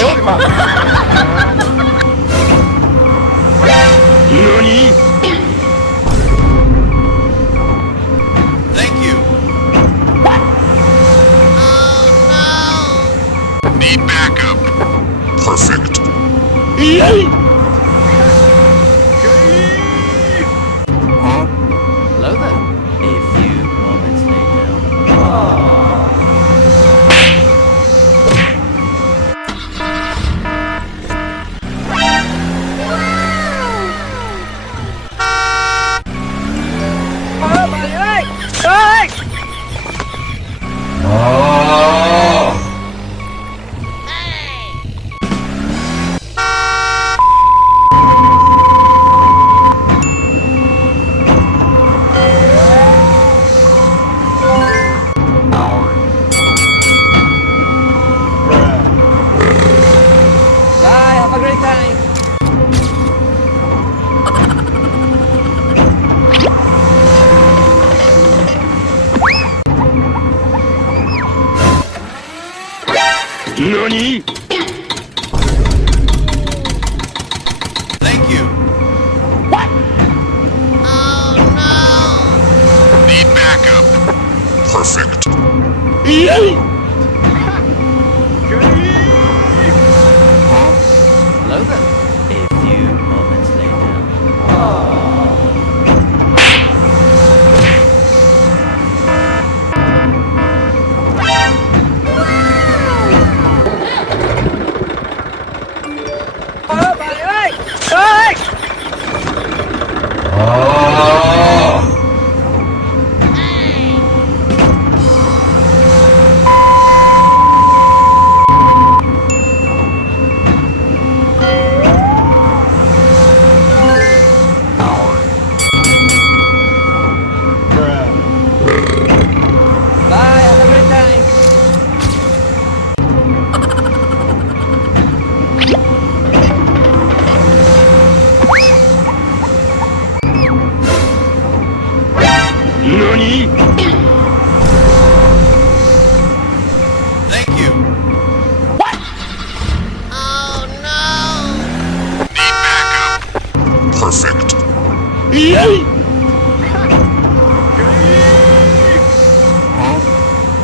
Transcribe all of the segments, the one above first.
哎呦我的妈！何 Thank you. Need backup. Perfect. Hello there. A few moments later. Mày ơi! Ơi! Bye, have a great time. NANI?! Thank you. Need backup. Perfect. Hello there. A few moments later. Mày ơi! Ơi! Bye, have a great time. NANI?! Thank you. Need backup. Perfect.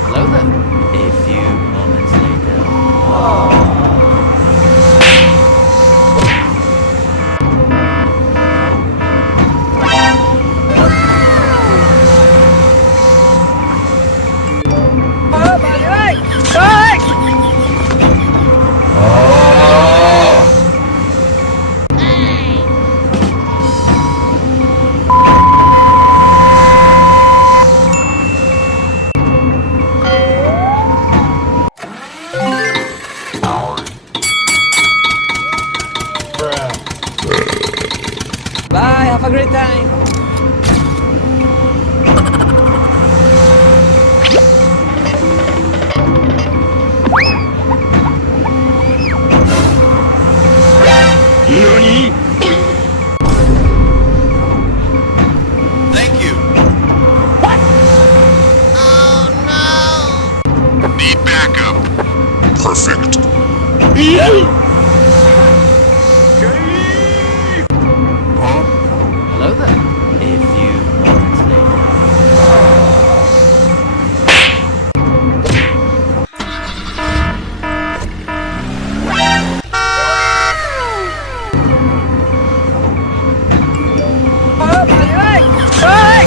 Hello there. A few moments later. Mày ơi! Ơi! Bye, have a great time. NANI?! Thank you. Need backup. Perfect. Hello there. A few moments later. Mày ơi! Ơi!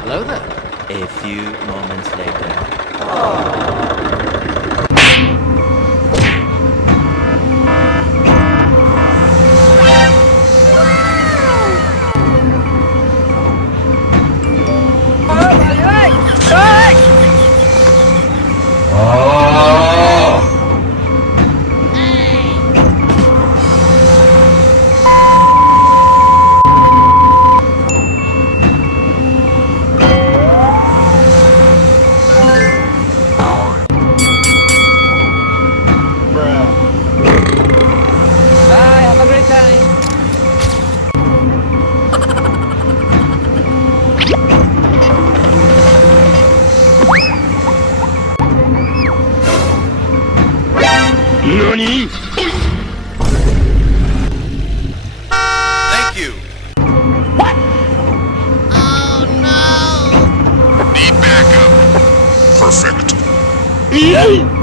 Hello there. A few moments later. Bye, have a great time. NANI?! Thank you. Need backup. Perfect. Yay!